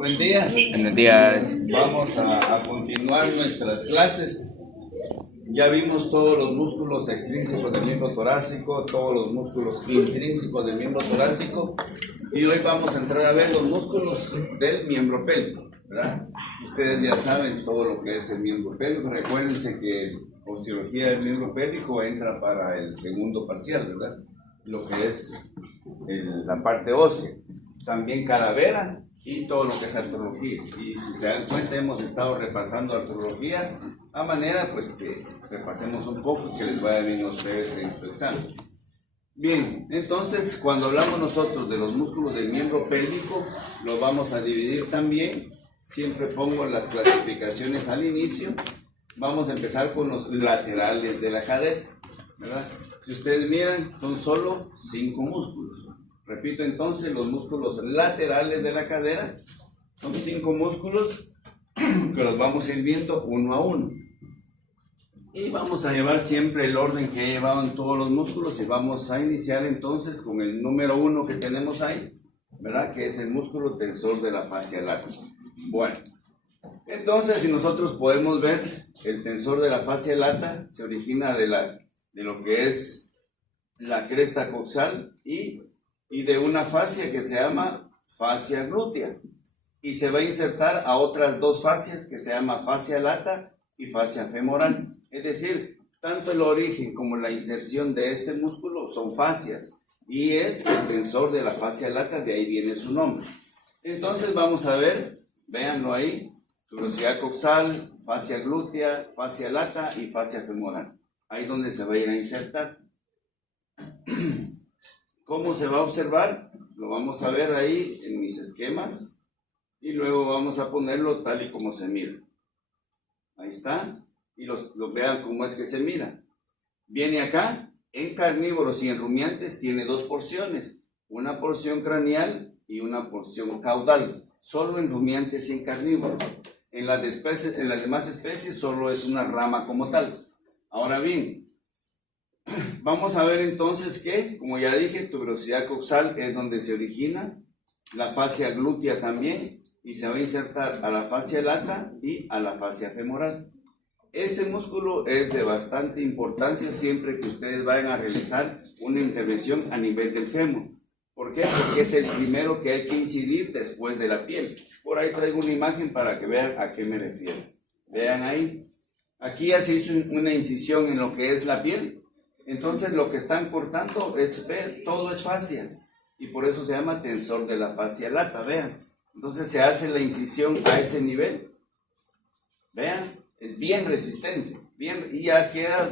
Buen día. Buenos días. Vamos a continuar nuestras clases. Ya vimos todos los músculos extrínsecos del miembro torácico, todos los músculos intrínsecos del miembro torácico, y hoy vamos a entrar a ver los músculos del miembro pélvico, ¿verdad? Ustedes ya saben todo lo que es el miembro pélvico. Recuérdense que osteología del miembro pélvico entra para el segundo parcial, ¿verdad? Lo que es la parte ósea, también calavera y todo lo que es artrología. Y si se dan cuenta, hemos estado repasando artrología a manera pues que repasemos un poco y que les vaya bien a ustedes en su examen. Bien, entonces cuando hablamos nosotros de los músculos del miembro pélvico, los vamos a dividir también. Siempre pongo las clasificaciones al inicio. Vamos a empezar con los laterales de la cadera, ¿verdad? Si ustedes miran, son solo 5 músculos. Repito entonces, los músculos laterales de la cadera son 5 músculos que los vamos a ir viendo uno a uno. Y vamos a llevar siempre el orden que he llevado en todos los músculos y vamos a iniciar entonces con el número 1 que tenemos ahí, ¿verdad? Que es el músculo tensor de la fascia lata. Bueno, entonces si nosotros podemos ver, el tensor de la fascia lata se origina de lo que es la cresta coxal y de una fascia que se llama fascia glútea, y se va a insertar a otras 2 fascias que se llama fascia lata y fascia femoral. Es decir, tanto el origen como la inserción de este músculo son fascias, y es el tensor de la fascia lata, de ahí viene su nombre. Entonces vamos a ver, véanlo ahí, tuberosidad coxal, fascia glútea, fascia lata y fascia femoral. Ahí donde se va a ir a insertar. ¿Cómo se va a observar? Lo vamos a ver ahí en mis esquemas y luego vamos a ponerlo tal y como se mira. Ahí está. Y los vean cómo es que se mira. Viene acá, en carnívoros y en rumiantes tiene 2 porciones. Una porción craneal y una porción caudal. Solo en rumiantes y en carnívoros. En las demás especies solo es una rama como tal. Ahora bien, vamos a ver entonces que, como ya dije, tuberosidad coxal es donde se origina, la fascia glútea también, y se va a insertar a la fascia lata y a la fascia femoral. Este músculo es de bastante importancia siempre que ustedes vayan a realizar una intervención a nivel del fémur. ¿Por qué? Porque es el primero que hay que incidir después de la piel. Por ahí traigo una imagen para que vean a qué me refiero. Vean ahí. Aquí ya se hizo una incisión en lo que es la piel. Entonces lo que están cortando todo es fascia. Y por eso se llama tensor de la fascia lata. Vean. Entonces se hace la incisión a ese nivel. Vean. Es bien resistente. Y ya quedan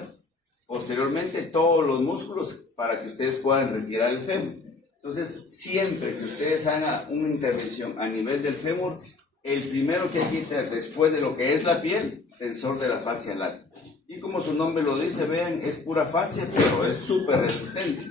posteriormente todos los músculos para que ustedes puedan retirar el fémur. Entonces, siempre que ustedes hagan una intervención a nivel del fémur, el primero que hay que quitar después de lo que es la piel, tensor de la fascia lata. Y como su nombre lo dice, vean, es pura fascia, pero es súper resistente.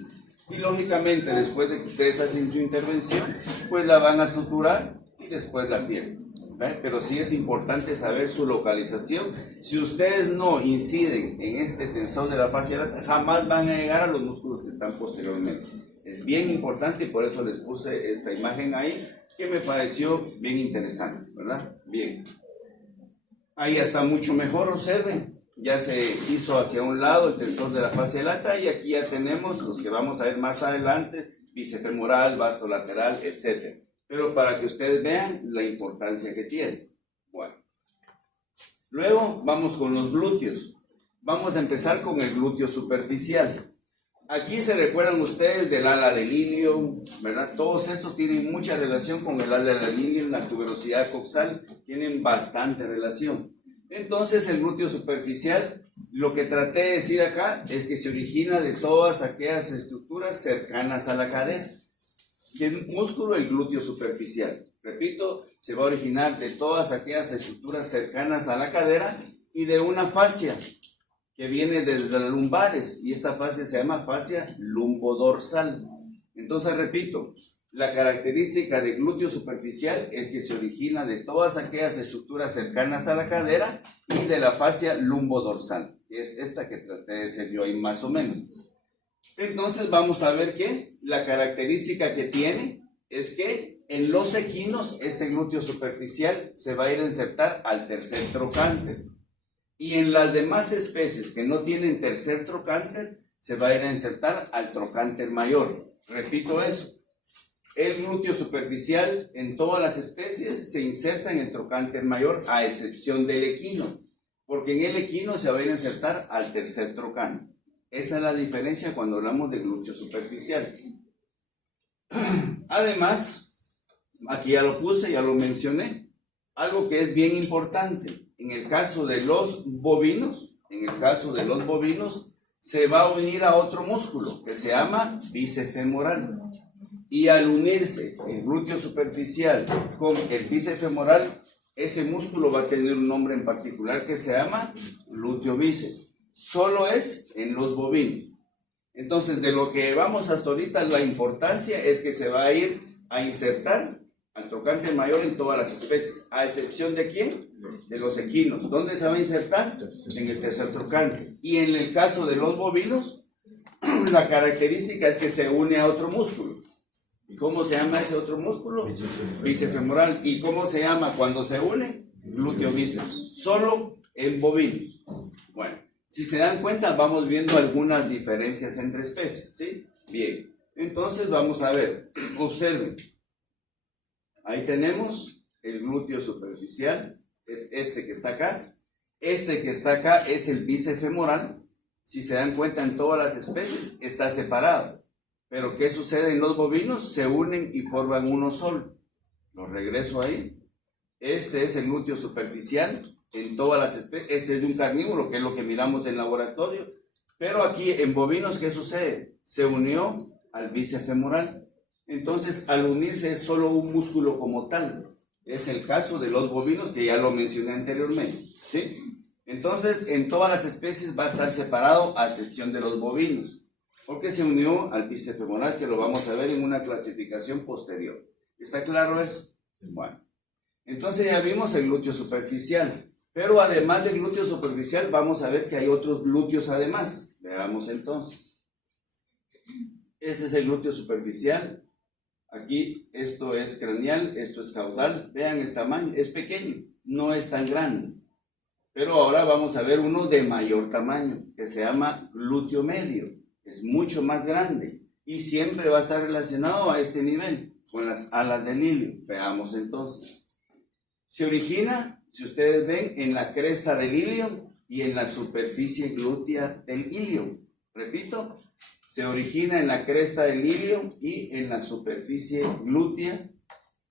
Y lógicamente, después de que ustedes hacen su intervención, pues la van a suturar y después la piel. ¿Ve? Pero sí es importante saber su localización. Si ustedes no inciden en este tensor de la fascia lata, jamás van a llegar a los músculos que están posteriormente. Es bien importante y por eso les puse esta imagen ahí, que me pareció bien interesante, ¿verdad? Bien. Ahí ya está mucho mejor, observen. Ya se hizo hacia un lado el tensor de la fascia lata y aquí ya tenemos los que vamos a ver más adelante, bíceps femoral, vasto lateral, etc. Pero para que ustedes vean la importancia que tiene. Bueno. Luego vamos con los glúteos. Vamos a empezar con el glúteo superficial. Aquí se recuerdan ustedes del ala del ilion, ¿verdad? Todos estos tienen mucha relación con el ala del ilion, la tuberosidad coxal, tienen bastante relación. Entonces el glúteo superficial, lo que traté de decir acá es que se origina de todas aquellas estructuras cercanas a la cadera. ¿Qué músculo? El glúteo superficial. Repito, se va a originar de todas aquellas estructuras cercanas a la cadera y de una fascia que viene desde las lumbares, y esta fascia se llama fascia lumbodorsal. Entonces repito, la característica del glúteo superficial es que se origina de todas aquellas estructuras cercanas a la cadera y de la fascia lumbodorsal, que es esta que traté de decir yo ahí más o menos. Entonces vamos a ver que la característica que tiene es que En los equinos, este glúteo superficial se va a ir a insertar al tercer trocánter. Y en las demás especies que no tienen tercer trocánter, se va a ir a insertar al trocánter mayor. Repito eso. El glúteo superficial en todas las especies se inserta en el trocánter mayor, a excepción del equino, porque en el equino se va a ir a insertar al tercer trocánter. Esa es la diferencia cuando hablamos de glúteo superficial. Además, aquí ya lo puse, ya lo mencioné, algo que es bien importante. En el caso de los bovinos, se va a unir a otro músculo que se llama bíceps femoral. Y al unirse el glúteo superficial con el bíceps femoral, ese músculo va a tener un nombre en particular que se llama glúteo bíceps. Solo es en los bovinos. Entonces, de lo que vamos hasta ahorita, la importancia es que se va a ir a insertar al trocánter mayor en todas las especies, a excepción de ¿quién? De los equinos. ¿Dónde se va a insertar? En el tercer trocánter. Y en el caso de los bovinos, la característica es que se une a otro músculo. ¿Cómo se llama ese otro músculo? Bíceps femoral. ¿Y cómo se llama cuando se une? Glúteo bíceps. Solo en bovinos. Bueno, si se dan cuenta, vamos viendo algunas diferencias entre especies, ¿sí? Bien, entonces vamos a ver, observen. Ahí tenemos el glúteo superficial, es este que está acá. Este que está acá es el bíceps femoral. Si se dan cuenta, en todas las especies está separado. Pero ¿qué sucede en los bovinos? Se unen y forman uno solo. Lo regreso ahí. Este es el glúteo superficial en todas las especies. Este es de un carnívoro, que es lo que miramos en laboratorio. Pero aquí en bovinos, ¿qué sucede? Se unió al bíceps femoral. Entonces, al unirse es solo un músculo como tal. Es el caso de los bovinos, que ya lo mencioné anteriormente, ¿sí? Entonces, en todas las especies va a estar separado, a excepción de los bovinos, porque se unió al bíceps femoral, que lo vamos a ver en una clasificación posterior. ¿Está claro eso? Bueno, entonces ya vimos el glúteo superficial, pero además del glúteo superficial vamos a ver que hay otros glúteos además. Veamos entonces. Este es el glúteo superficial. Aquí esto es craneal, esto es caudal. Vean el tamaño, es pequeño, no es tan grande. Pero ahora vamos a ver uno de mayor tamaño, que se llama glúteo medio. Es mucho más grande y siempre va a estar relacionado a este nivel, con las alas del ilio. Veamos entonces. Se origina, si ustedes ven, en la cresta del ilio y en la superficie glútea del ilio. Repito, se origina en la cresta del ilio y en la superficie glútea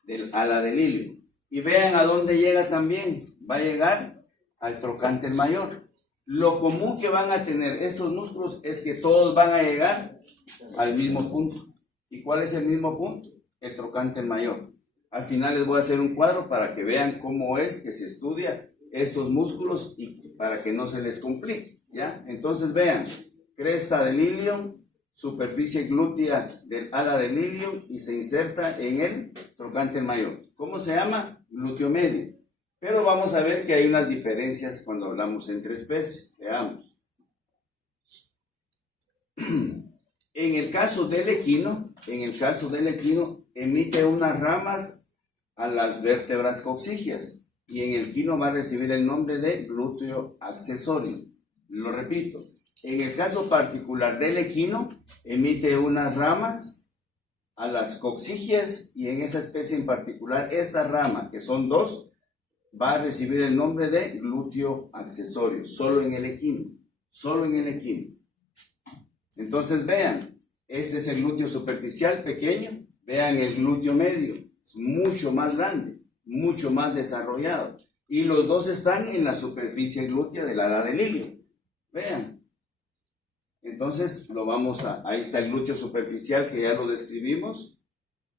del ala del ilio. Y vean a dónde llega también. Va a llegar al trocánter mayor. Lo común que van a tener estos músculos es que todos van a llegar al mismo punto. ¿Y cuál es el mismo punto? El trocánter mayor. Al final les voy a hacer un cuadro para que vean cómo es que se estudia estos músculos y para que no se les complique, ¿ya? Entonces vean, cresta del ilio, superficie glútea del ala del ilio y se inserta en el trocánter mayor. ¿Cómo se llama? Glúteo medio. Pero vamos a ver que hay unas diferencias cuando hablamos entre especies. Veamos. En el caso del equino, emite unas ramas a las vértebras coxígeas y en el equino va a recibir el nombre de glúteo accesorio. Lo repito, en el caso particular del equino, emite unas ramas a las coxígeas y en esa especie en particular, esta rama, que son dos, va a recibir el nombre de glúteo accesorio, solo en el equino, Entonces vean, este es el glúteo superficial pequeño, vean el glúteo medio, es mucho más grande, mucho más desarrollado, y los dos están en la superficie glútea del ala del ilio, vean. Entonces ahí está el glúteo superficial que ya lo describimos,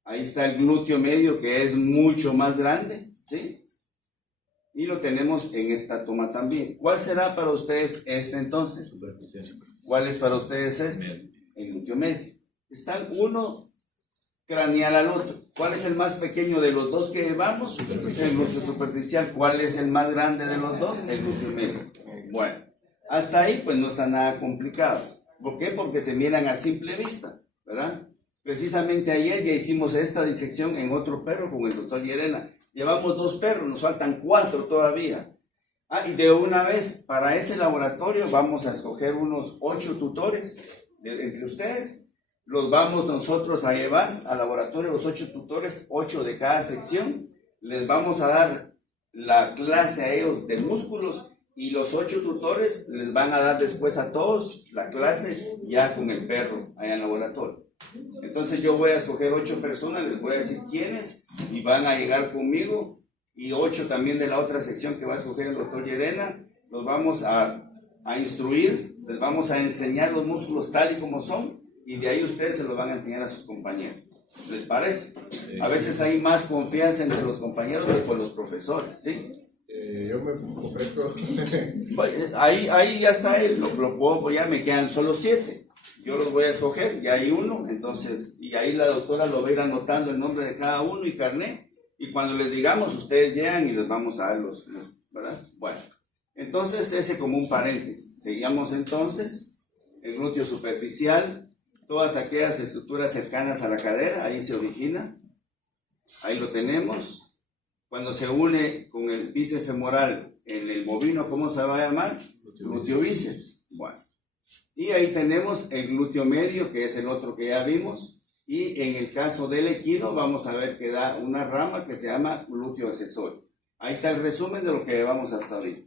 ahí está el glúteo medio que es mucho más grande, ¿sí? Y lo tenemos en esta toma también. ¿Cuál será para ustedes este entonces? ¿Cuál es para ustedes este? El glúteo medio. Están uno craneal al otro. ¿Cuál es el más pequeño de los dos que llevamos? El glúteo superficial. ¿Cuál es el más grande de los dos? El glúteo medio. Bueno, hasta ahí pues no está nada complicado. ¿Por qué? Porque se miran a simple vista, ¿verdad? Precisamente ayer ya hicimos esta disección en otro perro con el doctor Llerena. Llevamos 2 perros, nos faltan 4 todavía. Y de una vez, para ese laboratorio vamos a escoger unos 8 tutores entre ustedes. Los vamos nosotros a llevar al laboratorio, los 8 tutores, 8 de cada sección. Les vamos a dar la clase a ellos de músculos y los 8 tutores les van a dar después a todos la clase ya con el perro allá en el laboratorio. Entonces yo voy a escoger 8 personas, les voy a decir quiénes y van a llegar conmigo, y 8 también de la otra sección que va a escoger el doctor Llerena. Los vamos a instruir, les vamos a enseñar los músculos tal y como son, y de ahí ustedes se los van a enseñar a sus compañeros. ¿Les parece? A veces hay más confianza entre los compañeros que con los profesores, ¿sí? Yo me ofrezco. Ahí ya está, ya me quedan solo 7. Yo los voy a escoger, ya hay uno, entonces, y ahí la doctora lo va a ir anotando el nombre de cada uno y carnet, y cuando les digamos, ustedes llegan y les vamos a dar los ¿verdad? Bueno, entonces ese como un paréntesis. Seguimos entonces, el glúteo superficial, todas aquellas estructuras cercanas a la cadera, ahí se origina, ahí lo tenemos. Cuando se une con el bíceps femoral en el bovino, ¿cómo se va a llamar? Glúteo bíceps. Bueno. Y ahí tenemos el glúteo medio, que es el otro que ya vimos. Y en el caso del equino, vamos a ver que da una rama que se llama glúteo accesorio. Ahí está el resumen de lo que llevamos hasta ahorita.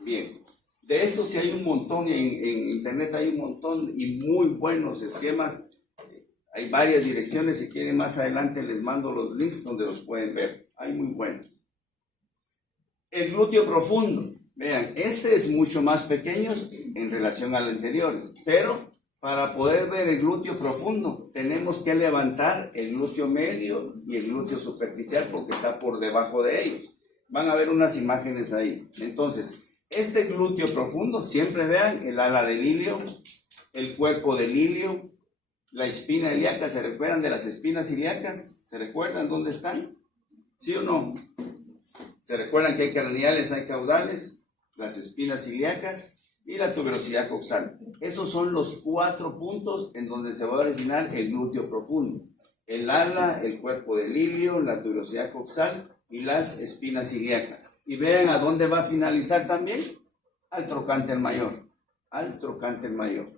Bien. De esto sí hay un montón, en internet hay un montón y muy buenos esquemas. Hay varias direcciones, si quieren más adelante les mando los links donde los pueden ver. Hay muy buenos. El glúteo profundo. Vean, este es mucho más pequeño en relación al anterior, pero para poder ver el glúteo profundo tenemos que levantar el glúteo medio y el glúteo superficial porque está por debajo de ellos. Van a ver unas imágenes ahí. Entonces, este glúteo profundo, siempre vean el ala del ilio, el cuerpo del ilio, la espina ilíaca. ¿Se recuerdan de las espinas ilíacas? ¿Se recuerdan dónde están? ¿Sí o no? ¿Se recuerdan que hay craneales, hay caudales? Las espinas ilíacas y la tuberosidad coxal. Esos son los 4 puntos en donde se va a originar el glúteo profundo. El ala, el cuerpo del ilio, la tuberosidad coxal y las espinas ilíacas. Y vean a dónde va a finalizar también. Al trocánter mayor. Al trocánter mayor.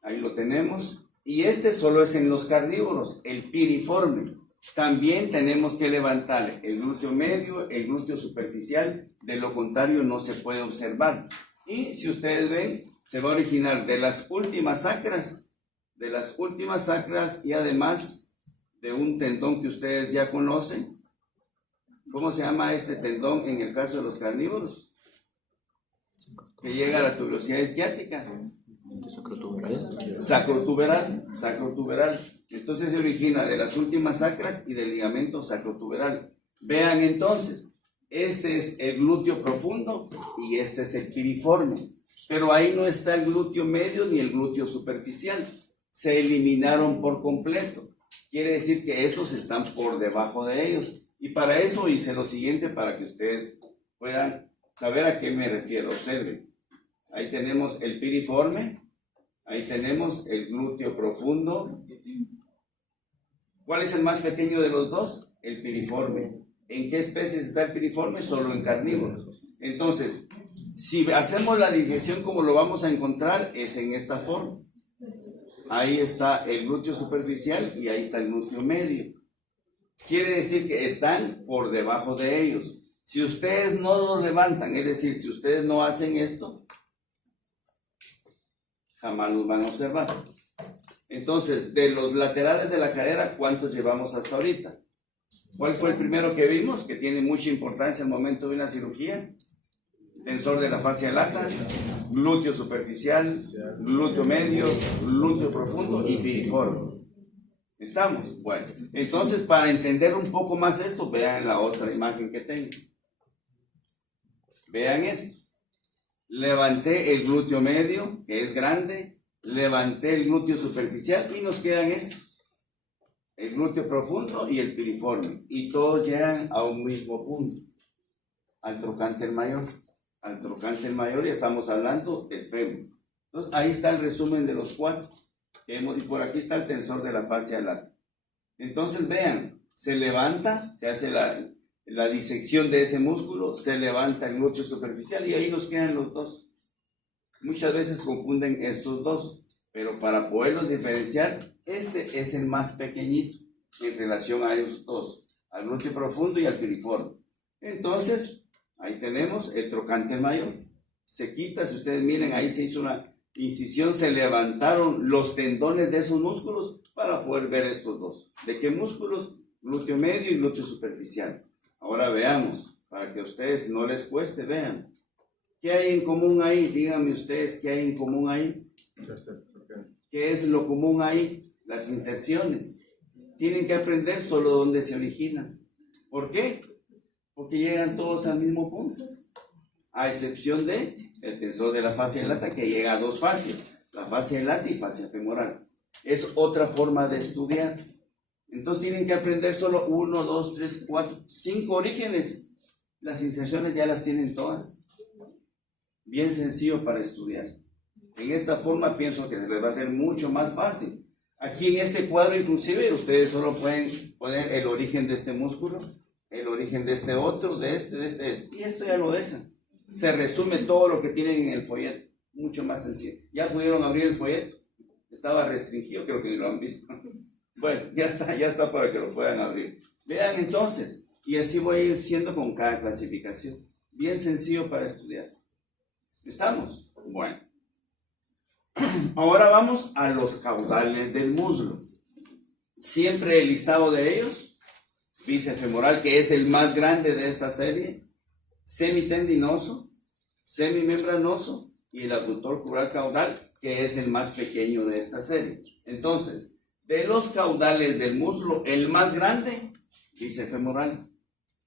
Ahí lo tenemos. Y este solo es en los carnívoros, el piriforme. También tenemos que levantar el glúteo medio, el glúteo superficial, de lo contrario no se puede observar. Y si ustedes ven, se va a originar de las últimas sacras y además de un tendón que ustedes ya conocen. ¿Cómo se llama este tendón en el caso de los carnívoros? Que llega a la tuberosidad isquiática. Sacrotuberal. Entonces se origina de las últimas sacras y del ligamento sacrotuberal. Vean entonces, este es el glúteo profundo y este es el piriforme. Pero ahí no está el glúteo medio ni el glúteo superficial. Se eliminaron por completo. Quiere decir que estos están por debajo de ellos. Y para eso hice lo siguiente para que ustedes puedan saber a qué me refiero. Observen. Ahí tenemos el piriforme. Ahí tenemos el glúteo profundo. ¿Cuál es el más pequeño de los dos? El piriforme. ¿En qué especies está el piriforme? Solo en carnívoros. Entonces, si hacemos la disección como lo vamos a encontrar, es en esta forma. Ahí está el glúteo superficial y ahí está el glúteo medio. Quiere decir que están por debajo de ellos. Si ustedes no lo levantan, es decir, si ustedes no hacen esto, jamás los van a observar. Entonces, de los laterales de la cadera, ¿cuántos llevamos hasta ahorita? ¿Cuál fue el primero que vimos? Que tiene mucha importancia al momento de una cirugía. Tensor de la fascia lasa, glúteo superficial, glúteo medio, glúteo profundo y piriforme. ¿Estamos? Bueno, entonces para entender un poco más esto, vean la otra imagen que tengo. Vean esto. Levanté el glúteo medio, que es grande, levanté el glúteo superficial y nos quedan estos. El glúteo profundo y el piriforme. Y todos llegan a un mismo punto, al trocánter mayor. Al trocánter mayor y estamos hablando del fémur. Entonces ahí está el resumen de los 4. Y por aquí está el tensor de la fascia lata. Entonces vean, se levanta, se hace la disección de ese músculo, se levanta el glúteo superficial y ahí nos quedan los dos. Muchas veces confunden estos dos, pero para poderlos diferenciar, este es el más pequeñito en relación a esos dos, al glúteo profundo y al piriforme. Entonces, ahí tenemos el trocánter mayor. Se quita, si ustedes miren, ahí se hizo una incisión, se levantaron los tendones de esos músculos para poder ver estos dos. ¿De qué músculos? Glúteo medio y glúteo superficial. Ahora veamos, para que a ustedes no les cueste, vean. ¿Qué hay en común ahí? Díganme ustedes, ¿qué hay en común ahí? ¿Qué es lo común ahí? Las inserciones. Tienen que aprender solo dónde se originan. ¿Por qué? Porque llegan todos al mismo punto. A excepción de el tensor de la fascia lata, que llega a dos fascias, la fascia lata y fascia femoral. Es otra forma de estudiar. Entonces tienen que aprender solo 1, 2, 3, 4, 5 orígenes. Las inserciones ya las tienen todas. Bien sencillo para estudiar. En esta forma pienso que les va a ser mucho más fácil. Aquí en este cuadro inclusive ustedes solo pueden poner el origen de este músculo, el origen de este otro, de este, y esto ya lo dejan. Se resume todo lo que tienen en el folleto, mucho más sencillo. ¿Ya pudieron abrir el folleto? Estaba restringido, creo que ni lo han visto. Bueno, ya está para que lo puedan abrir. Vean entonces, y así voy a ir siendo con cada clasificación. Bien sencillo para estudiar. ¿Estamos? Bueno. Ahora vamos a los caudales del muslo. Siempre el listado de ellos. Bíceps femoral, que es el más grande de esta serie. Semitendinoso, semimembranoso y el abductor crural caudal, que es el más pequeño de esta serie. Entonces, de los caudales del muslo, el más grande, bíceps femoral.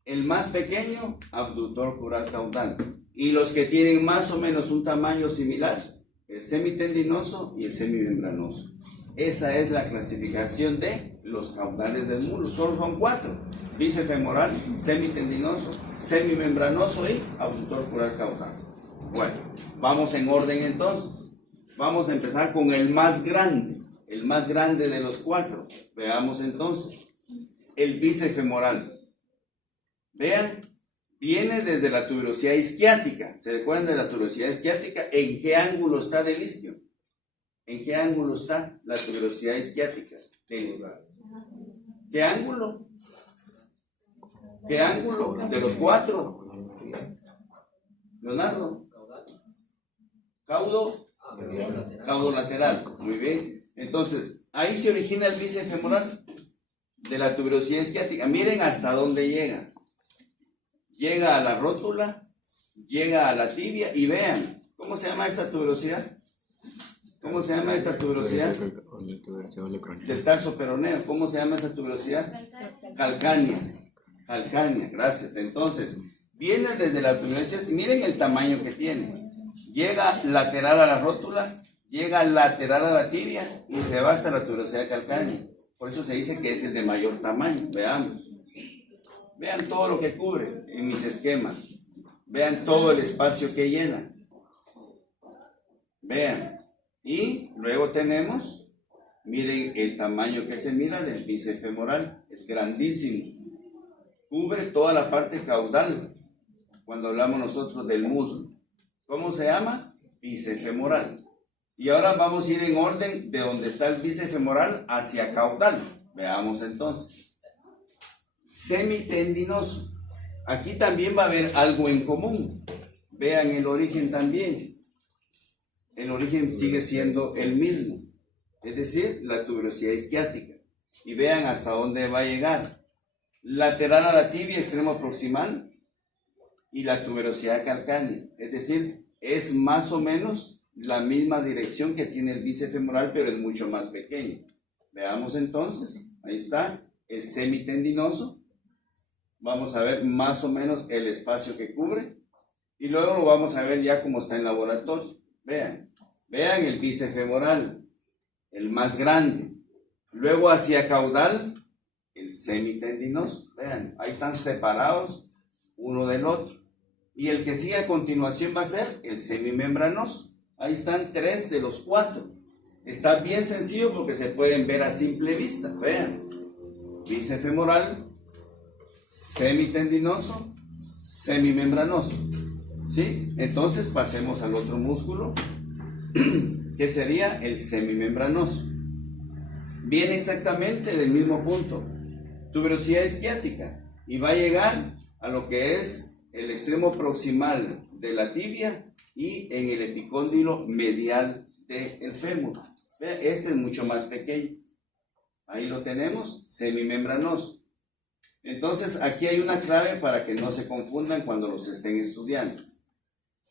El más pequeño, abductor crural caudal. Y los que tienen más o menos un tamaño similar, el semitendinoso y el semimembranoso. Esa es la clasificación de los caudales del muslo. Solo son 4. Bíceps femoral, semitendinoso, semimembranoso y abductor crural caudal. Bueno, vamos en orden entonces. Vamos a empezar con el más grande de los 4. Veamos entonces. El bíceps femoral. Vean, viene desde la tuberosidad isquiática. ¿Se recuerdan de la tuberosidad isquiática? ¿En qué ángulo está del isquio? ¿En qué ángulo está la tuberosidad isquiática? ¿Qué ángulo? ¿Qué ángulo? De los 4. Leonardo. Caudo lateral. Muy bien. Entonces, ahí se origina el bíceps femoral de la tuberosidad isquiática. Miren hasta dónde llega. Llega a la rótula, llega a la tibia y vean, ¿cómo se llama esta tuberosidad? ¿Cómo se llama esta tuberosidad? Del tarso peroneo. ¿Cómo se llama esta tuberosidad? Calcánea. Calcánea, gracias. Entonces, viene desde la tuberosidad y miren el tamaño que tiene. Llega lateral a la rótula, llega lateral a la tibia y se va hasta la tuberosidad calcánea. Por eso se dice que es el de mayor tamaño. Veamos. Vean todo lo que cubre en mis esquemas. Vean todo el espacio que llena. Vean. Y luego tenemos, miren el tamaño que se mira del bíceps femoral. Es grandísimo. Cubre toda la parte caudal. Cuando hablamos nosotros del muslo. ¿Cómo se llama? Bíceps femoral. Y ahora vamos a ir en orden de donde está el bíceps femoral hacia caudal. Veamos entonces. Semitendinoso. Aquí también va a haber algo en común. Vean el origen también. El origen sigue siendo el mismo. Es decir, la tuberosidad isquiática. Y vean hasta dónde va a llegar. Lateral a la tibia, extremo proximal. Y la tuberosidad calcánea. Es decir, es más o menos la misma dirección que tiene el bíceps femoral, pero es mucho más pequeño. Veamos entonces. Ahí está el semitendinoso. Vamos a ver más o menos el espacio que cubre. Y luego lo vamos a ver ya como está en laboratorio. Vean el bíceps femoral, el más grande. Luego hacia caudal, el semitendinoso. Vean, ahí están separados uno del otro. Y el que sigue a continuación va a ser el semimembranoso. Ahí están 3 de los 4. Está bien sencillo porque se pueden ver a simple vista. Vean, bíceps femoral, semitendinoso, semimembranoso. ¿Sí? Entonces pasemos al otro músculo, que sería el semimembranoso. Viene exactamente del mismo punto, tuberosidad isquiática, y va a llegar a lo que es el extremo proximal de la tibia y en el epicóndilo medial del fémur. Este es mucho más pequeño. Ahí lo tenemos, semimembranoso. Entonces aquí hay una clave para que no se confundan cuando los estén estudiando.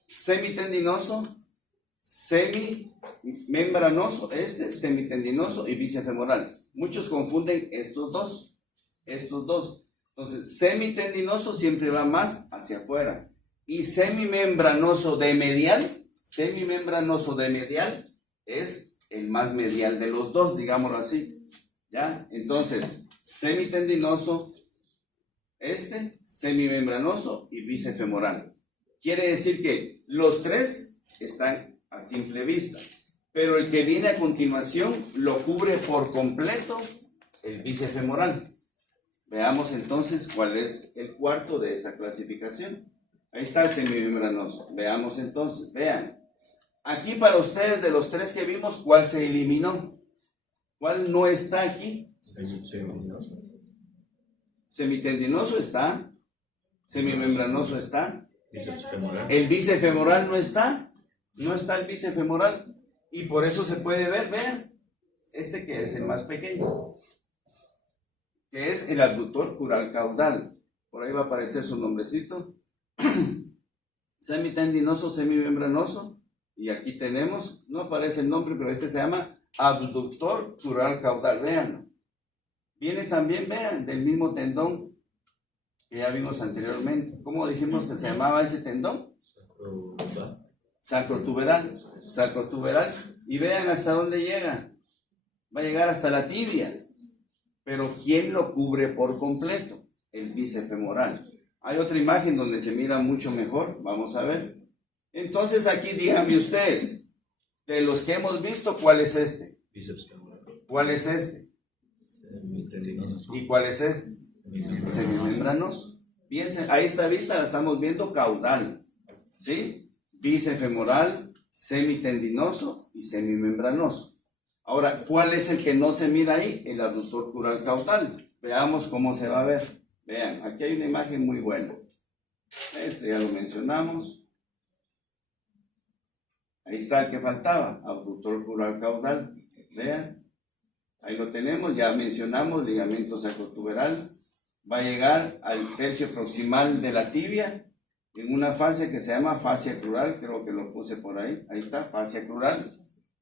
Semitendinoso, semimembranoso, semitendinoso y bíceps femoral. Muchos confunden estos dos. Entonces, semitendinoso siempre va más hacia afuera. Y semimembranoso de medial es el más medial de los dos, digámoslo así. ¿Ya? Entonces, semitendinoso, semimembranoso y bíceps femoral. Quiere decir que los tres están a simple vista, pero el que viene a continuación lo cubre por completo el bíceps femoral. Veamos entonces cuál es el cuarto de esta clasificación. Ahí está el semimembranoso. Veamos entonces, vean. Aquí para ustedes, de los tres que vimos, ¿cuál se eliminó? ¿Cuál no está aquí? Semitendinoso. Semitendinoso está. Semimembranoso está. Bíceps femoral. El bíceps femoral no está. No está el bíceps femoral. Y por eso se puede ver, vean, que es el más pequeño, que es el abductor cural caudal. Por ahí va a aparecer su nombrecito. Semitendinoso, semimembranoso. Y aquí tenemos, no aparece el nombre, pero se llama abductor cural caudal. Vean. Viene también, vean, del mismo tendón que ya vimos anteriormente. ¿Cómo dijimos que se llamaba ese tendón? Sacrotuberal. Y vean hasta dónde llega. Va a llegar hasta la tibia. Pero ¿quién lo cubre por completo? El bíceps femoral. Hay otra imagen donde se mira mucho mejor. Vamos a ver. Entonces aquí díganme ustedes, de los que hemos visto, ¿cuál es este? Bíceps femoral. ¿Cuál es este? ¿Y cuál es este? Semimembranoso. Bien, a esta vista la estamos viendo caudal. ¿Sí? Bíceps femoral, semitendinoso y semimembranoso. Ahora, ¿cuál es el que no se mira ahí? El abductor cural caudal. Veamos cómo se va a ver. Vean, aquí hay una imagen muy buena. Esto ya lo mencionamos. Ahí está el que faltaba, abductor cural caudal. Vean, ahí lo tenemos, ya mencionamos, ligamento sacrotuberal. Va a llegar al tercio proximal de la tibia en una fascia que se llama fascia crural, creo que lo puse por ahí. Ahí está, fascia crural.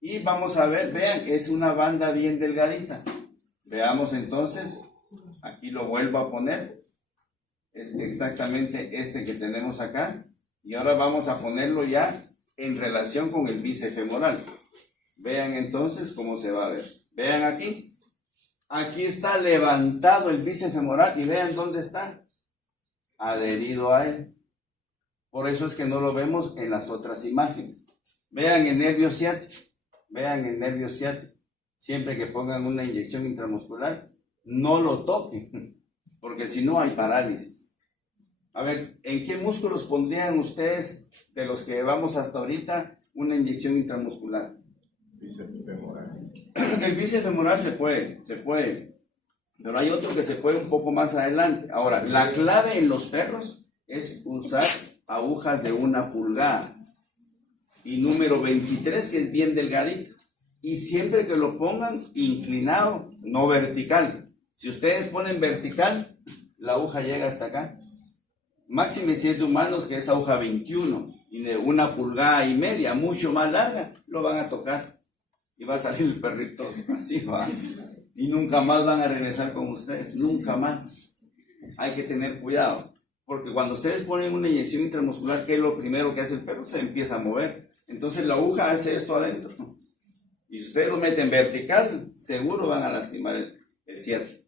Y vamos a ver, vean, es una banda bien delgadita. Veamos entonces, aquí lo vuelvo a poner. Es exactamente este que tenemos acá. Y ahora vamos a ponerlo ya en relación con el bíceps femoral. Vean entonces cómo se va a ver. Vean aquí. Aquí está levantado el bíceps femoral y vean dónde está. Adherido a él. Por eso es que no lo vemos en las otras imágenes. Vean el nervio ciático. Vean el nervio ciático. Siempre que pongan una inyección intramuscular, no lo toquen, porque si no hay parálisis. A ver, ¿en qué músculos pondrían ustedes, de los que vamos hasta ahorita, una inyección intramuscular? Bíceps femoral. El bíceps femoral se puede, pero hay otro que se puede un poco más adelante. Ahora, la clave en los perros es usar agujas de 1 pulgada y número 23, que es bien delgadito, y siempre que lo pongan inclinado, no vertical. Si ustedes ponen vertical, la aguja llega hasta acá. Máxime si es de humanos, que es aguja 21 y de 1,5 pulgadas, mucho más larga, lo van a tocar y va a salir el perrito así, va, y nunca más van a regresar con ustedes, nunca más. Hay que tener cuidado, porque cuando ustedes ponen una inyección intramuscular, ¿qué es lo primero que hace el perro? Se empieza a mover. Entonces la aguja hace esto adentro, y si ustedes lo meten vertical, seguro van a lastimar el cierre.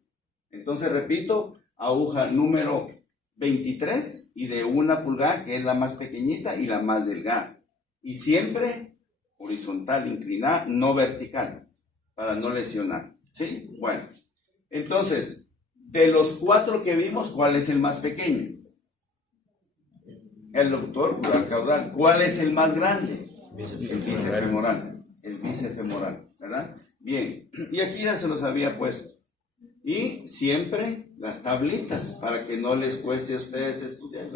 Entonces repito, aguja número 23 y de 1 pulgada, que es la más pequeñita y la más delgada. Y siempre horizontal, inclinada, no vertical, para no lesionar. ¿Sí? Bueno, entonces, de los 4 que vimos, ¿cuál es el más pequeño? El aductor caudal. ¿Cuál es el más grande? El bíceps femoral. El bíceps femoral, ¿verdad? Bien, y aquí ya se los había puesto. Y siempre las tablitas, para que no les cueste a ustedes estudiar.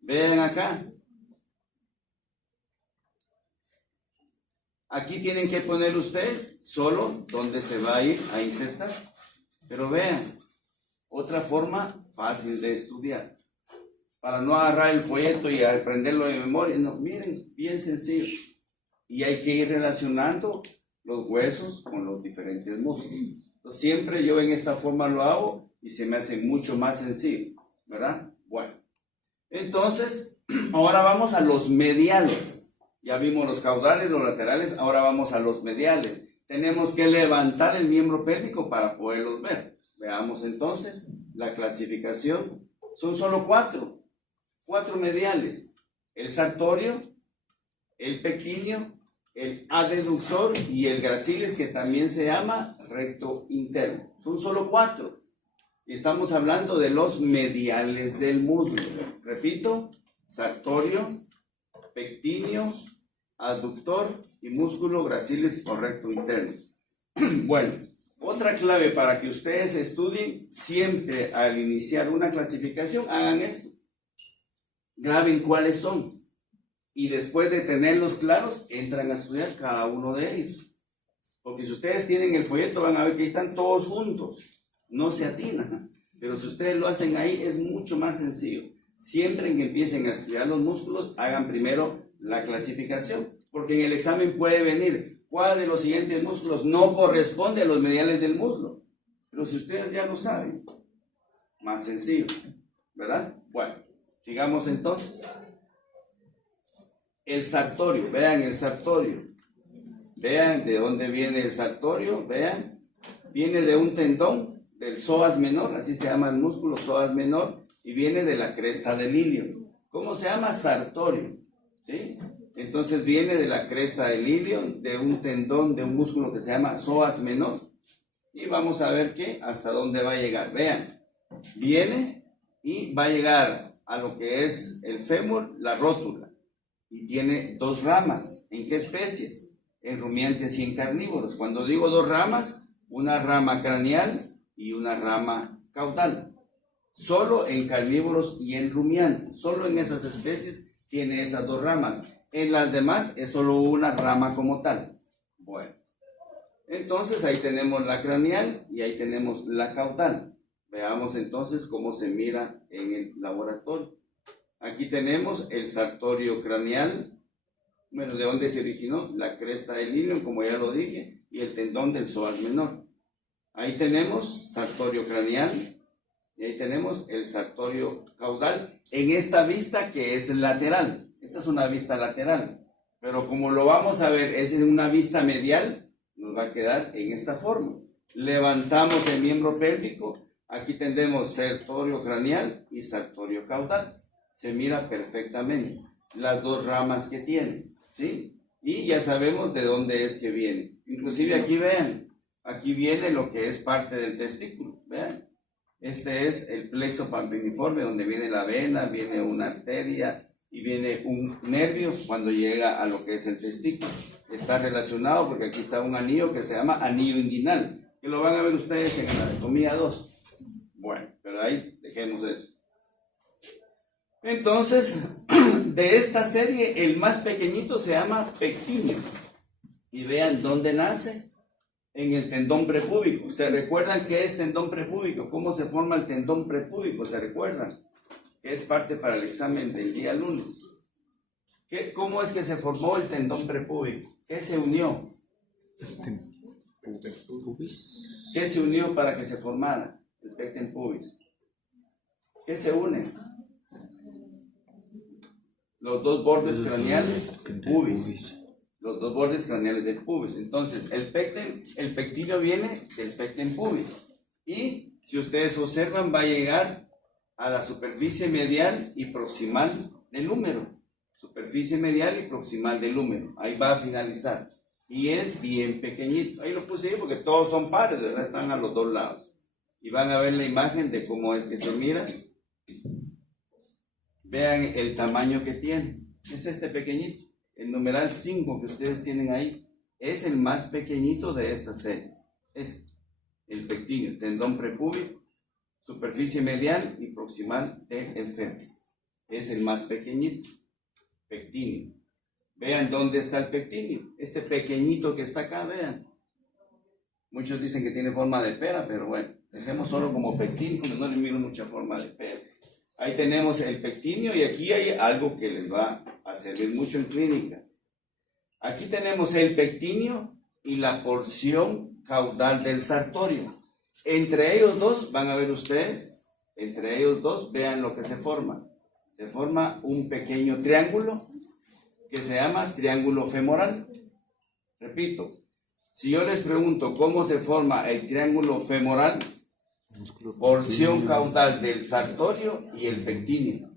Vean acá. Aquí tienen que poner ustedes solo donde se va a ir a insertar. Pero vean, otra forma fácil de estudiar. Para no agarrar el folleto y aprenderlo de memoria. No, miren, bien sencillo. Y hay que ir relacionando los huesos con los diferentes músculos. Entonces, siempre yo en esta forma lo hago y se me hace mucho más sencillo, ¿verdad? Bueno, entonces, ahora vamos a los mediales. Ya vimos los caudales, los laterales, ahora vamos a los mediales. Tenemos que levantar el miembro pélvico para poderlos ver. Veamos entonces la clasificación. Son solo 4 mediales. El sartorio, el pectíneo, el adeductor y el gracilis, que también se llama recto interno. Son solo 4. Y estamos hablando de los mediales del muslo. Repito, sartorio, pectíneo, aductor y músculo gracilis o recto interno. Bueno, otra clave para que ustedes estudien, siempre al iniciar una clasificación, hagan esto. Graben cuáles son. Y después de tenerlos claros, entran a estudiar cada uno de ellos. Porque si ustedes tienen el folleto, van a ver que están todos juntos. No se atinan. Pero si ustedes lo hacen ahí, es mucho más sencillo. Siempre que empiecen a estudiar los músculos, hagan primero la clasificación. Porque en el examen puede venir, ¿cuál de los siguientes músculos no corresponde a los mediales del muslo? Pero si ustedes ya lo saben, más sencillo, ¿verdad? Bueno, sigamos entonces. El sartorio, vean el sartorio. Vean de dónde viene el sartorio, vean. Viene de un tendón del psoas menor, así se llama el músculo, psoas menor, y viene de la cresta del ilio. ¿Cómo se llama? Sartorio. ¿Sí? Entonces viene de la cresta del ilio, de un tendón, de un músculo que se llama psoas menor. Y vamos a ver hasta dónde va a llegar. Vean, viene y va a llegar a lo que es el fémur, la rótula. Y tiene 2 ramas. ¿En qué especies? En rumiantes y en carnívoros. Cuando digo 2 ramas, una rama craneal y una rama caudal. Solo en carnívoros y en rumiantes. Solo en esas especies tiene esas 2 ramas. En las demás es solo una rama como tal. Bueno, entonces ahí tenemos la craneal y ahí tenemos la caudal. Veamos entonces cómo se mira en el laboratorio. Aquí tenemos el sartorio craneal. Bueno, ¿de dónde se originó? La cresta del ilio, como ya lo dije, y el tendón del psoas menor. Ahí tenemos sartorio craneal y ahí tenemos el sartorio caudal en esta vista que es lateral. Esta es una vista lateral, pero como lo vamos a ver, es una vista medial, nos va a quedar en esta forma. Levantamos el miembro pélvico, aquí tendremos sartorio craneal y sartorio caudal. Se mira perfectamente las 2 ramas que tiene, ¿sí? Y ya sabemos de dónde es que viene. Inclusive aquí vean, aquí viene lo que es parte del testículo, vean. Este es el plexo pampiniforme, donde viene la vena, viene una arteria y viene un nervio cuando llega a lo que es el testículo. Está relacionado porque aquí está un anillo que se llama anillo inguinal, que lo van a ver ustedes en la anatomía 2. Bueno, pero ahí dejemos eso. Entonces, de esta serie, el más pequeñito se llama pectíneo. Y vean dónde nace. En el tendón prepúbico. ¿Se recuerdan qué es tendón prepúbico? ¿Cómo se forma el tendón prepúbico? ¿Se recuerdan? Que es parte para el examen del día lunes. ¿Cómo es que se formó el tendón prepúbico? ¿Qué se unió? ¿Qué se unió para que se formara el pecten pubis? ¿Qué se une? Los 2 bordes craneales pubis. Los 2 bordes craneales del pubis. Entonces, el pectíneo viene del pecten pubis. Y si ustedes observan, va a llegar a la superficie medial y proximal del húmero. superficie medial y proximal del húmero. Ahí va a finalizar. Y es bien pequeñito. Ahí lo puse ahí porque todos son pares, ¿verdad? Están a los dos lados. Y van a ver la imagen de cómo es que se mira. Vean el tamaño que tiene. Es este pequeñito. El numeral 5 que ustedes tienen ahí es el más pequeñito de esta serie. Es el pectíneo, tendón prepúbico, superficie medial y proximal del fémur. Es el más pequeñito, pectíneo. Vean dónde está el pectíneo. Este pequeñito que está acá, vean. Muchos dicen que tiene forma de pera, pero bueno, dejemos solo como pectíneo, no le miro mucha forma de pera. Ahí tenemos el pectíneo y aquí hay algo que les va a servir mucho en clínica. Aquí tenemos el pectíneo y la porción caudal del sartorio. Entre ellos dos, van a ver ustedes, entre ellos dos, vean lo que se forma. Se forma un pequeño triángulo que se llama triángulo femoral. Repito, si yo les pregunto cómo se forma el triángulo femoral, porción caudal del sartorio y el pectíneo.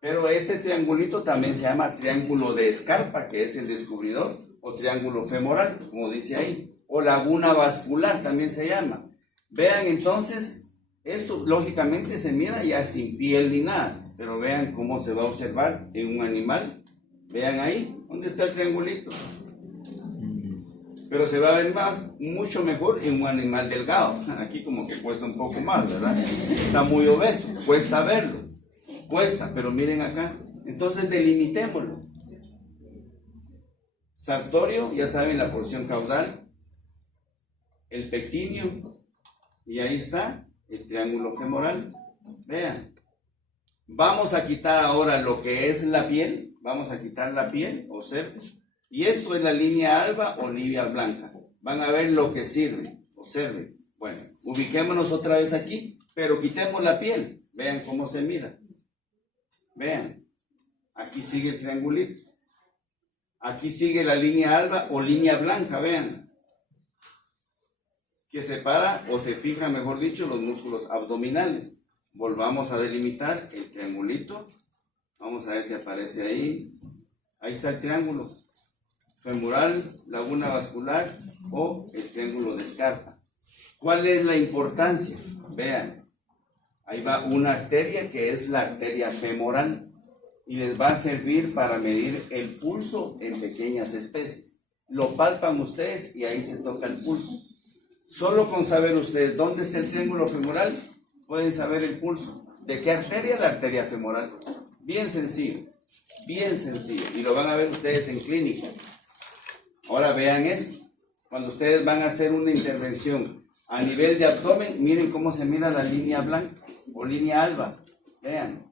Pero este triangulito también se llama triángulo de Scarpa, que es el descubridor, o triángulo femoral, como dice ahí, o laguna vascular también se llama. Vean entonces, esto lógicamente se mira ya sin piel ni nada, pero vean cómo se va a observar en un animal. Vean ahí, ¿dónde está el triangulito? Pero se va a ver mucho mejor en un animal delgado. Aquí como que cuesta un poco más, ¿verdad? Está muy obeso, cuesta verlo. Cuesta, pero miren acá. Entonces delimitémoslo. Sartorio, ya saben, la porción caudal. El pectíneo. Y ahí está el triángulo femoral. Vean. Vamos a quitar ahora lo que es la piel. Vamos a quitar la piel, observen. Y esto es la línea alba o línea blanca. Van a ver lo que sirve. Observen. Bueno, ubiquémonos otra vez aquí, pero quitemos la piel. Vean cómo se mira. Vean. Aquí sigue el triangulito. Aquí sigue la línea alba o línea blanca. Vean. Que separa o se fija, mejor dicho, los músculos abdominales. Volvamos a delimitar el triangulito. Vamos a ver si aparece ahí. Ahí está el triángulo femoral, laguna vascular o el triángulo de Scarpa. ¿Cuál es la importancia? Vean, ahí va una arteria que es la arteria femoral y les va a servir para medir el pulso en pequeñas especies. Lo palpan ustedes y ahí se toca el pulso. Solo con saber ustedes dónde está el triángulo femoral, pueden saber el pulso. ¿De qué arteria? La arteria femoral. Bien sencillo, y lo van a ver ustedes en clínica. Ahora vean esto, cuando ustedes van a hacer una intervención a nivel de abdomen, miren cómo se mira la línea blanca o línea alba, vean,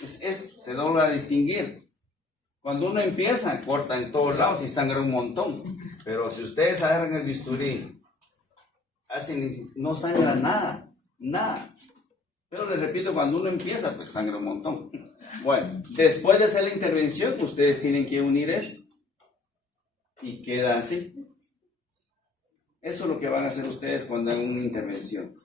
es esto, se logra distinguir. Cuando uno empieza, corta en todos lados y sangra un montón, pero si ustedes agarran el bisturí, no sangra nada, pero les repito, cuando uno empieza, pues sangra un montón. Bueno, después de hacer la intervención, ustedes tienen que unir esto. Y queda así. Eso es lo que van a hacer ustedes cuando hagan una intervención.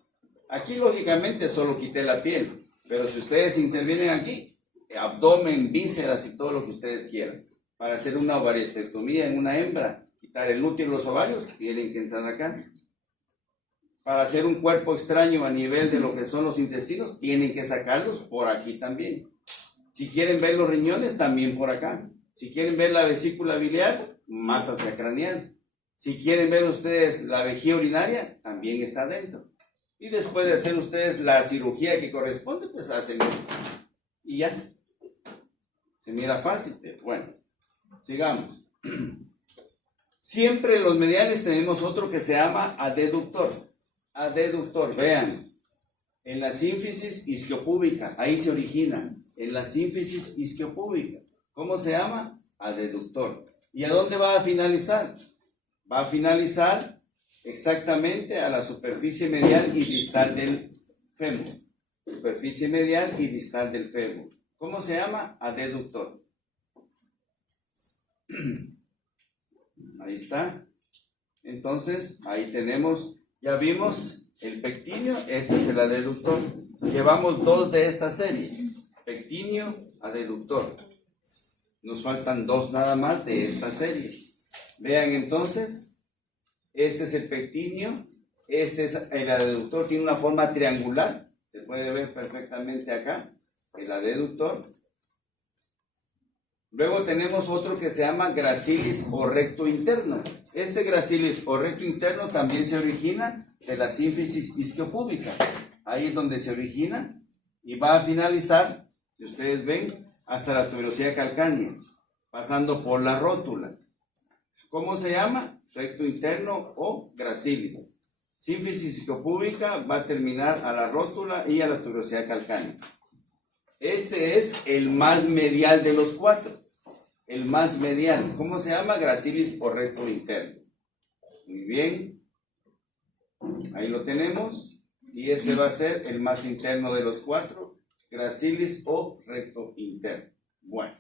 Aquí, lógicamente, solo quité la piel. Pero si ustedes intervienen aquí, abdomen, vísceras y todo lo que ustedes quieran. Para hacer una ovariostectomía en una hembra, quitar el útero y los ovarios, tienen que entrar acá. Para hacer un cuerpo extraño a nivel de lo que son los intestinos, tienen que sacarlos por aquí también. Si quieren ver los riñones, también por acá. Si quieren ver la vesícula biliar, más hacia craneal. Si quieren ver ustedes la vejiga urinaria, también está adentro. Y después de hacer ustedes la cirugía que corresponde, pues hacen esto. Y ya. Se mira fácil, pero bueno. Sigamos. Siempre en los mediales tenemos otro que se llama adeductor. Adeductor, vean. En la sínfisis isquiopúbica, ahí se origina. En la sínfisis isquiopúbica. ¿Cómo se llama? Adeductor. ¿Y a dónde va a finalizar? Va a finalizar exactamente a la superficie medial y distal del fémur. Superficie medial y distal del fémur. ¿Cómo se llama? Adeductor. Ahí está. Entonces, ahí tenemos, ya vimos el pectíneo, este es el adeductor. Llevamos dos de esta serie. Pectíneo, adeductor. Nos faltan 2 nada más de esta serie. Vean entonces, este es el pectíneo, este es el adeductor, tiene una forma triangular, se puede ver perfectamente acá, el adeductor. Luego tenemos otro que se llama gracilis o recto interno. Este gracilis o recto interno también se origina de la sínfisis isquiopúbica. Ahí es donde se origina y va a finalizar, si ustedes ven, hasta la tuberosidad calcánea, pasando por la rótula. ¿Cómo se llama? Recto interno o gracilis. Sínfisis isquiopúbica va a terminar a la rótula y a la tuberosidad calcánea. Este es el más medial de los 4. El más medial. ¿Cómo se llama? Gracilis o recto interno. Muy bien. Ahí lo tenemos. Y este va a ser el más interno de los 4. Gracilis o recto interno. Bueno.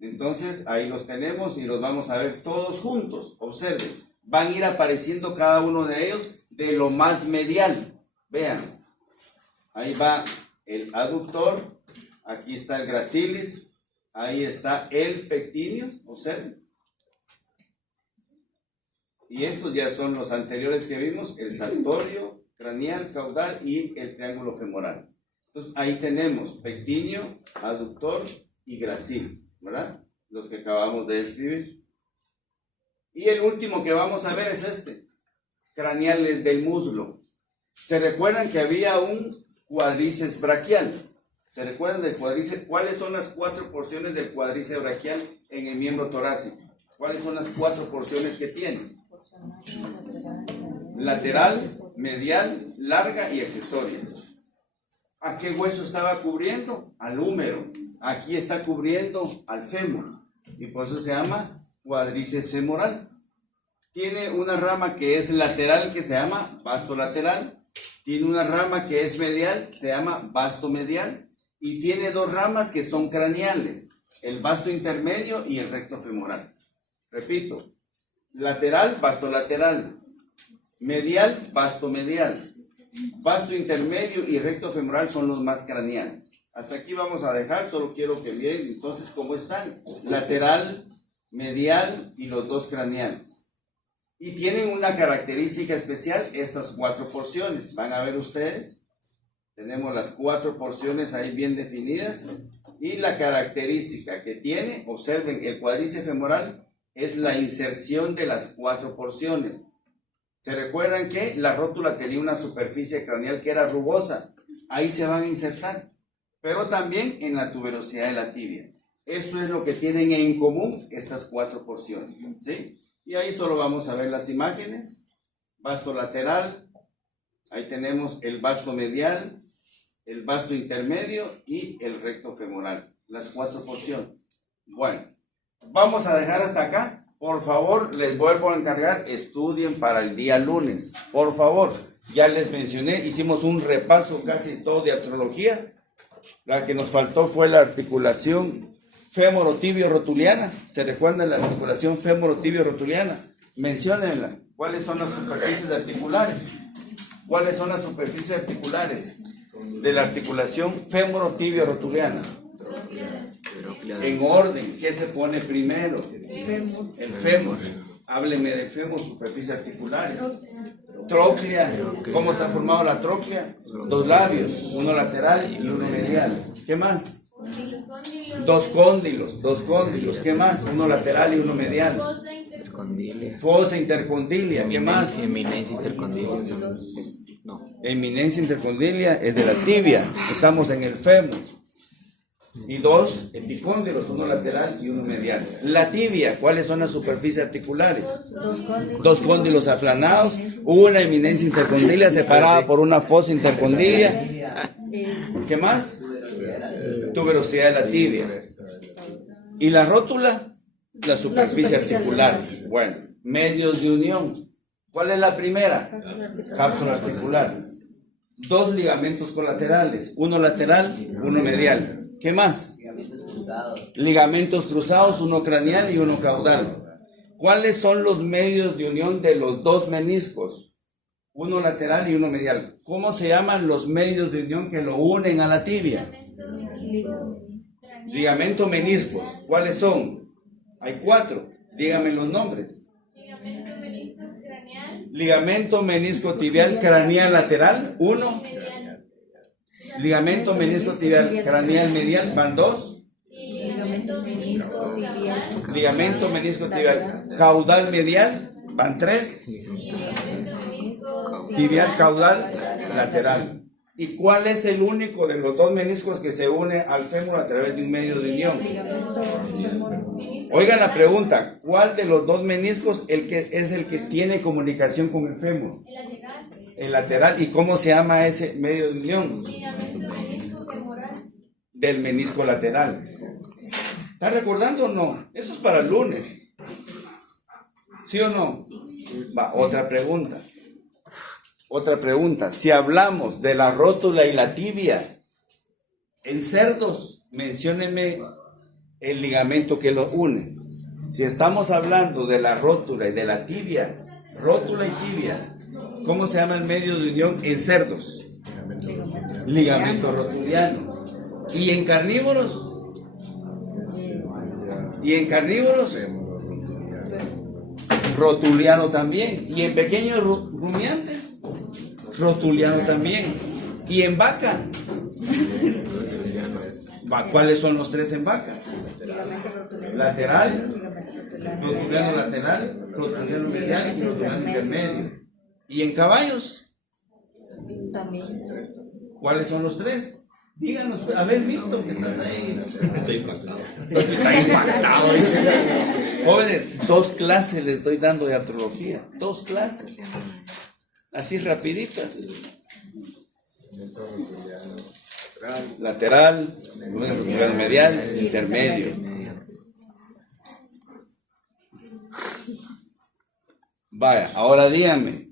Entonces ahí los tenemos y los vamos a ver todos juntos. Observen. Van a ir apareciendo cada uno de ellos de lo más medial. Vean. Ahí va el aductor. Aquí está el gracilis. Ahí está el pectíneo, observen. Y estos ya son los anteriores que vimos, el saltorio, craneal, caudal y el triángulo femoral. Entonces ahí tenemos pectíneo, aductor y gracilis, ¿verdad? Los que acabamos de escribir. Y el último que vamos a ver es este, craneal del muslo. ¿Se recuerdan que había un cuádriceps braquial? ¿Se recuerdan del cuádriceps? ¿Cuáles son las 4 porciones del cuádriceps braquial en el miembro torácico? ¿Cuáles son las 4 porciones que tiene? Lateral, medial, larga y accesoria. ¿A qué hueso estaba cubriendo? Al húmero. Aquí está cubriendo al fémur. Y por eso se llama cuádriceps femoral. Tiene una rama que es lateral que se llama vasto lateral. Tiene una rama que es medial, se llama vasto medial. Y tiene 2 ramas que son craneales, el vasto intermedio y el recto femoral. Repito, lateral, vasto lateral, medial, vasto medial, vasto intermedio y recto femoral son los más craneales. Hasta aquí vamos a dejar, solo quiero que vean entonces cómo están, lateral, medial y los 2 craneales. Y tienen una característica especial estas 4 porciones, van a ver ustedes. Tenemos las 4 porciones ahí bien definidas y la característica que tiene, observen, el cuádriceps femoral es la inserción de las 4 porciones. ¿Se recuerdan que la rótula tenía una superficie craneal que era rugosa? Ahí se van a insertar, pero también en la tuberosidad de la tibia. Esto es lo que tienen en común estas 4 porciones, ¿sí? Y ahí solo vamos a ver las imágenes. Vasto lateral, ahí tenemos el vasto medial, el vasto intermedio y el recto femoral, las 4 porciones. Bueno, vamos a dejar hasta acá. Por favor, les vuelvo a encargar, estudien para el día lunes. Por favor, ya les mencioné, hicimos un repaso casi todo de artrología. La que nos faltó fue la articulación fémoro-tibio-rotuliana. ¿Se recuerdan la articulación fémoro-tibio-rotuliana? Menciónenla. ¿Cuáles son las superficies articulares? ¿Cuáles son las superficies articulares de la articulación fémoro-tibio-rotuliana? En orden, ¿qué se pone primero? El fémur. Hábleme del fémur, superficies articulares. Tróclea. ¿Cómo está formado la tróclea? 2 labios, uno lateral y uno medial. ¿Qué más? 2 cóndilos. ¿Qué más? Uno lateral y uno medial. Fosa intercondilia. ¿Qué más? Eminencia intercondilia. No. Eminencia intercondilia es de la tibia. Estamos en el fémur. Y 2 epicóndilos, uno lateral y uno medial. La tibia, ¿cuáles son las superficies articulares? 2 cóndilos aplanados, una eminencia intercondilia separada por una fosa intercondilia. ¿Qué más? Tuberosidad de la tibia. ¿Y la rótula? La superficie articular. Bueno, medios de unión. ¿Cuál es la primera? Cápsula articular. 2 ligamentos colaterales, uno lateral, uno medial. ¿Qué más? Ligamentos cruzados, uno craneal y uno caudal. ¿Cuáles son los medios de unión de los 2 meniscos? Uno lateral y uno medial. ¿Cómo se llaman los medios de unión que lo unen a la tibia? Ligamento meniscos, ¿cuáles son? Hay 4, díganme los nombres. Ligamento menisco craneal. Ligamento menisco tibial craneal lateral, 1. Medial. Ligamento menisco tibial craneal medial, van 2. Y ligamento menisco caudal. Ligamento menisco tibial caudal medial, van 3. Y ligamento menisco Tibial caudal lateral. ¿Y cuál es el único de los dos meniscos que se une al fémur a través de un medio de unión? Oigan la pregunta, ¿cuál de los dos meniscos es el que tiene comunicación con el fémur? El lateral. El lateral. ¿Y cómo se llama ese medio de unión? Ligamento menisco femoral. Del menisco lateral. ¿Está recordando o no? Eso es para el lunes. ¿Sí o no? Va, otra pregunta. Otra pregunta. Si hablamos de la rótula y la tibia, en cerdos, menciónenme el ligamento que los une. Si estamos hablando de la rótula y de la tibia, rótula y tibia, ¿cómo se llama el medio de unión en cerdos? Ligamento rotuliano. ¿Y en carnívoros? ¿Y en carnívoros? Rotuliano también. ¿Y en pequeños rumiantes? Rotuliano también. ¿Y en vaca? ¿Cuáles son los 3 en vaca? Lateral, rotuliano lateral, rotuliano medial y rotuliano intermedio. ¿Y en caballos? También. ¿Cuáles son los 3? Díganos, a ver, Milton, que estás ahí. Estoy impactado. Está impactado. Dice. Jóvenes, 2 clases les estoy dando de artrología. 2 clases. Así rapiditas. Lateral, medial, intermedio. Vaya, ahora díganme.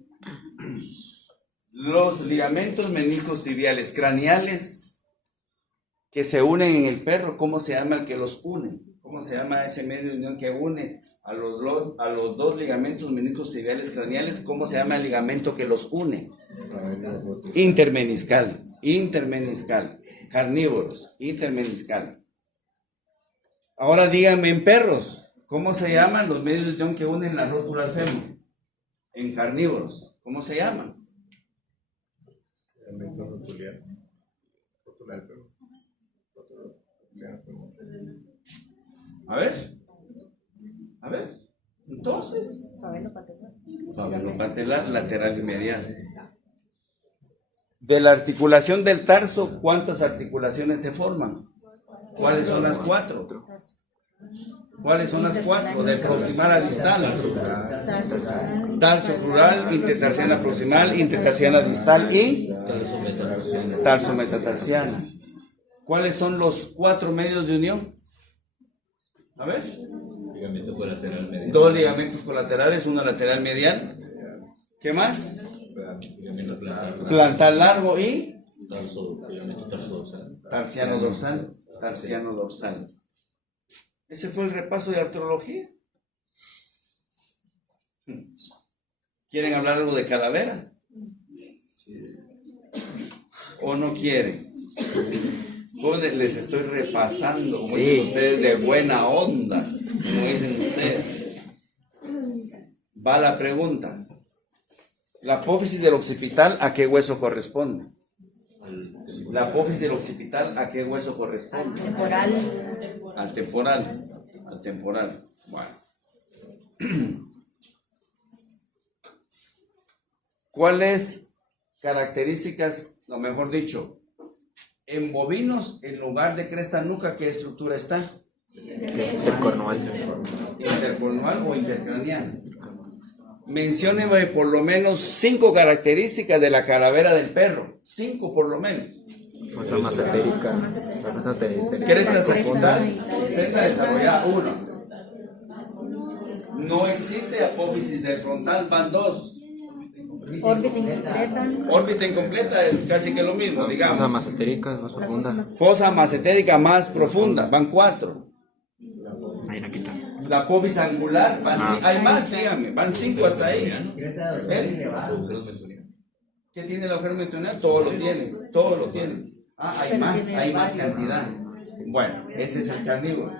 Los ligamentos meniscos tibiales craneales que se unen en el perro, ¿cómo se llama el que los une? ¿Cómo se llama ese medio de unión que une a los 2 ligamentos meniscos tibiales craneales? ¿Cómo se llama el ligamento que los une? Intermeniscal, intermeniscal, carnívoros, intermeniscal. Ahora díganme en perros, ¿cómo se llaman los medios de unión que unen la rótula al fémur? En carnívoros, ¿cómo se llaman? Ligamento rotuliano. Rotular, pero. A ver, entonces, Favelo patelar, lateral y medial. De la articulación del tarso, ¿cuántas articulaciones se forman? ¿Cuáles son las 4? ¿Cuáles son las 4? De proximal a distal. Tarso crural, intertarsiana proximal, intertarsiana distal y tarso metatarsiana. ¿Cuáles son los 4 medios de unión? A ver. Ligamento colateral medial. 2 ligamentos colaterales, 1 lateral medial. ¿Qué más? Ligamento plantar. Plantar largo y Ligamento tarso dorsal. tarsiano dorsal. Tarsiano dorsal. Ese fue el repaso de artrología. ¿Quieren hablar algo de calavera? ¿O no quieren? Jóvenes, les estoy repasando, como dicen ustedes, de buena onda, como dicen ustedes. Va la pregunta. La apófisis del occipital, ¿a qué hueso corresponde? La apófisis del occipital, ¿a qué hueso corresponde? temporal. Al temporal. Al temporal. Bueno. ¿Cuáles características, o mejor dicho, en bovinos, en lugar de cresta nuca, qué estructura está? Intercornual. ¿Intercornual o intercraneal? Menciónenme por lo menos 5 características de la calavera del perro. 5 por lo menos. Fosa masatérica. La fosa Cresta secundal, cresta desarrollada, 1. No existe apófisis del frontal, van 2. Órbita incompleta. Órbita incompleta es casi que lo mismo, Fosa digamos. masatérica es más profunda. Fosa masatérica más profunda, van 4. Ahí la quita. La apófisis angular, hay más, díganme, van 5 hasta ahí. ¿Ven? ¿Qué tiene el agujero metoneal? Todo lo tiene, todo lo tiene. Hay más cantidad. Bueno, ese es el carnívoro.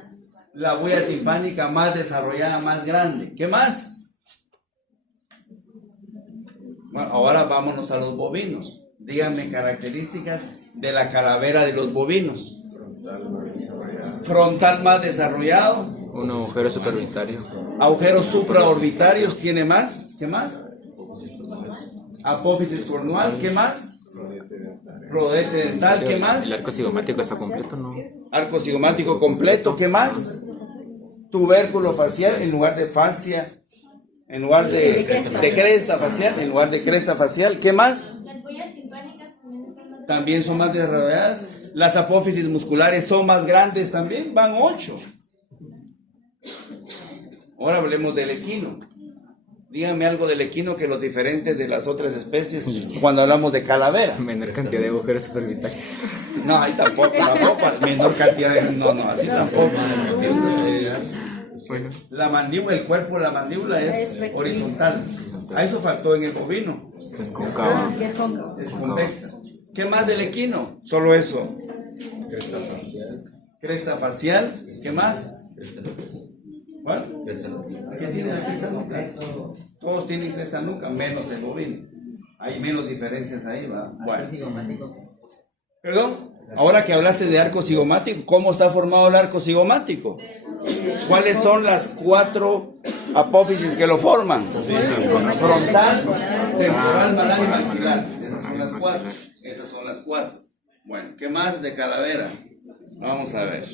La huella timpánica más desarrollada, más grande. ¿Qué más? Bueno, ahora vámonos a los bovinos. Díganme características de la calavera de los bovinos. Frontal más desarrollado. Un agujero superorbitario. Agujeros supraorbitarios. ¿Tiene más? ¿Qué más? Apófisis cornual. ¿Qué más? Rodete dental. ¿Qué más? El arco cigomático está completo, ¿no? Arco cigomático completo. ¿Qué más? Tubérculo facial en lugar de fascia, en lugar de cresta facial, en lugar de cresta facial. ¿Qué más? Las huellas timpánicas También son más desarrolladas. Las apófisis musculares son más grandes también, van 8. Ahora hablemos del equino. Díganme algo del equino que los diferentes de las otras especies cuando hablamos de calavera. Menor cantidad de agujeros superorbitarios. No, ahí tampoco, menor cantidad de... No, así tampoco. Bueno, La mandíbula, el cuerpo de la mandíbula es horizontal. A eso faltó en el bovino. es cóncava. Es cóncavo. Es convexa. ¿Qué más del equino? Solo eso. Cresta facial. Cresta facial. ¿Qué más? ¿Cuál? Cresta ¿Qué tiene la cresta nuca? Todos tienen cresta nuca, menos el bovino. Hay menos diferencias ahí, ¿va? Bueno. ¿Perdón? Ahora que hablaste de arco cigomático, ¿cómo está formado el arco cigomático? ¿Cuáles son las 4 apófisis que lo forman? Frontal, temporal, malar y maxilar. Esas son las 4. Esas son las 4. Bueno, ¿qué más de calavera? Vamos a ver.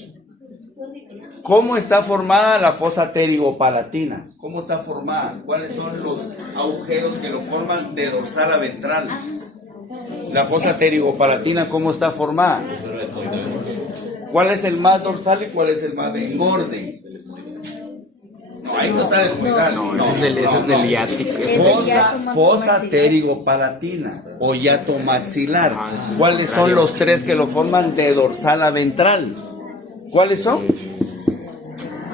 ¿Cómo está formada la fosa pterigopalatina? ¿Cómo está formada? ¿Cuáles son los agujeros que lo forman de dorsal a ventral? La fosa pterigopalatina, ¿cómo está formada? ¿Cuál es el más dorsal y cuál es el más de engorde? No, ahí no está el esmoidal. No, ese es del hiático. Fosa pterigopalatina o hiato maxilar. ¿Cuáles son los 3 que lo forman de dorsal a ventral? ¿Cuáles son?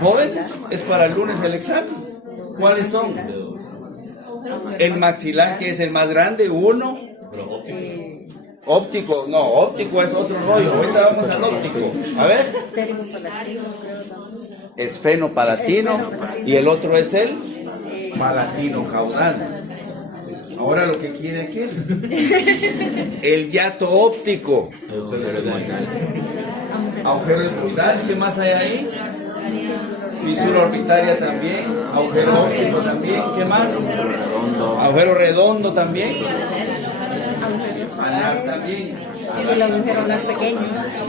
Jóvenes, es para el lunes el examen. ¿Cuáles son? El maxilar, que es el más grande, 1. Óptico, no, óptico es otro rollo. Ahorita vamos al óptico. A ver. Esfenopalatino y el otro es el palatino caudal. Ahora lo que quiere aquel. El hiato óptico. Agujero esmoidal, ¿qué más hay ahí? Fisura orbitaria también, agujero óptico también, ¿qué más? Agujero redondo también. Anal también. El agujero más pequeño.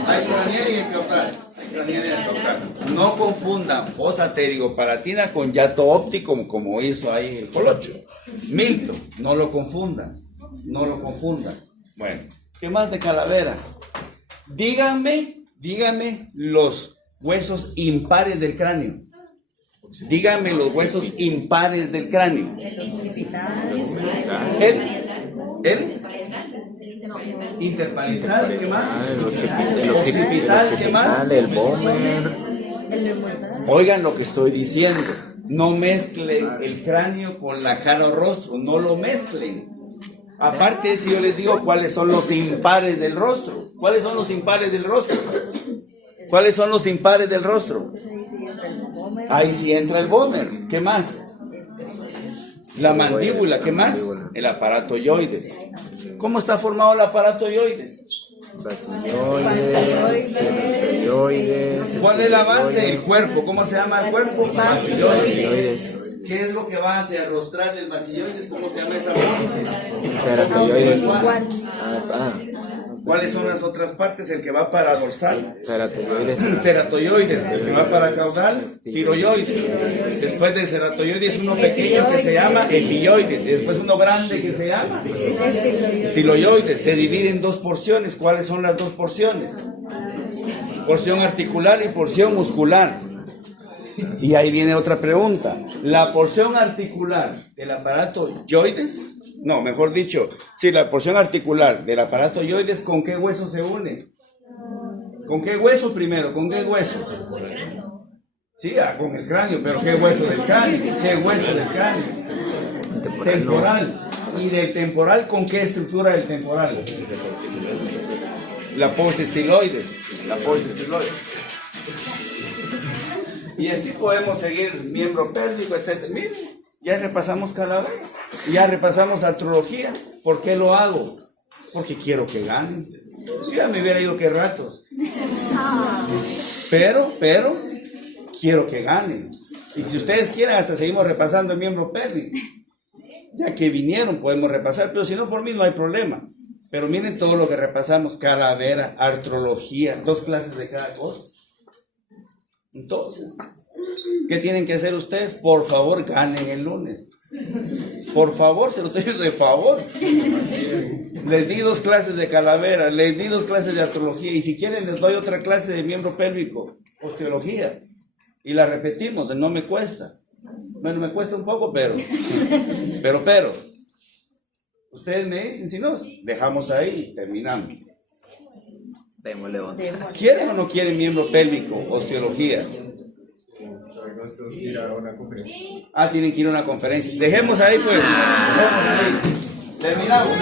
Hay cranial y escrotal. No confundan fosa pterigopalatina con hiato óptico como hizo ahí el colocho. Milton, no lo confundan. No lo confundan. Bueno, ¿qué más de calavera? Díganme los huesos impares del cráneo. Díganme los huesos impares del cráneo. El interparietal, ¿qué más? El occipital, ¿qué más? el Bomer. Oigan lo que estoy diciendo. No mezclen el cráneo con la cara o rostro. No lo mezclen. Aparte, si yo les digo cuáles son los impares del rostro. ¿Cuáles son los impares del rostro? ¿Cuáles son los impares del rostro? Ahí sí entra el Bomer. ¿Qué más? La mandíbula. ¿Qué más? El aparato yoides. ¿Cómo está formado el aparato yoides? Basiloides. ¿Cuál es la base del cuerpo? ¿Cómo se llama el cuerpo? Basiloides. ¿Qué es lo que va hacia rostral del basiloides? ¿Cómo se llama esa base? Ceratoioides. ¿Cuáles son las otras partes? El que va para dorsal. Ceratoioides. Ceratoioides. El que va para caudal. Tiroioides. Después del ceratoioides uno pequeño que se llama epioides. Y después uno grande que se llama estiloioides. Se divide en 2 porciones. ¿Cuáles son las 2 porciones? Porción articular y porción muscular. Y ahí viene otra pregunta. La porción articular del aparato yoides, no, mejor dicho, sí, la porción articular del aparato yoides, ¿con qué hueso se une? ¿Con qué hueso primero? ¿Con qué hueso? Sí, con el cráneo, pero ¿qué hueso del cráneo? ¿Qué hueso del cráneo? Temporal. ¿Y del temporal con qué estructura del temporal? La pos estiloides. La pos estiloides. Y así podemos seguir miembro pélvico, etc. Miren, ya repasamos calavera. Ya repasamos artrología. ¿Por qué lo hago? Porque quiero que ganen. Yo ya me hubiera ido que ratos. Pero, quiero que ganen. Y si ustedes quieren, hasta seguimos repasando el miembro pélvico. Ya que vinieron, podemos repasar. Pero si no, por mí no hay problema. Pero miren todo lo que repasamos. Calavera, artrología, 2 clases de cada cosa. Entonces, ¿qué tienen que hacer ustedes? Por favor, ganen el lunes. Por favor, se lo estoy diciendo de favor. Les di 2 clases de calavera, les di 2 clases de artrología, y si quieren les doy otra clase de miembro pélvico, osteología, y la repetimos, no me cuesta. Bueno, me cuesta un poco, pero ustedes me dicen, si no, dejamos ahí, terminamos. Démosle otra. ¿Quieren o no quieren miembro pélvico, osteología? Nos tenemos que ir a una conferencia. Ah, tienen que ir a una conferencia. Dejemos ahí, pues. Dejemos ahí. Terminamos.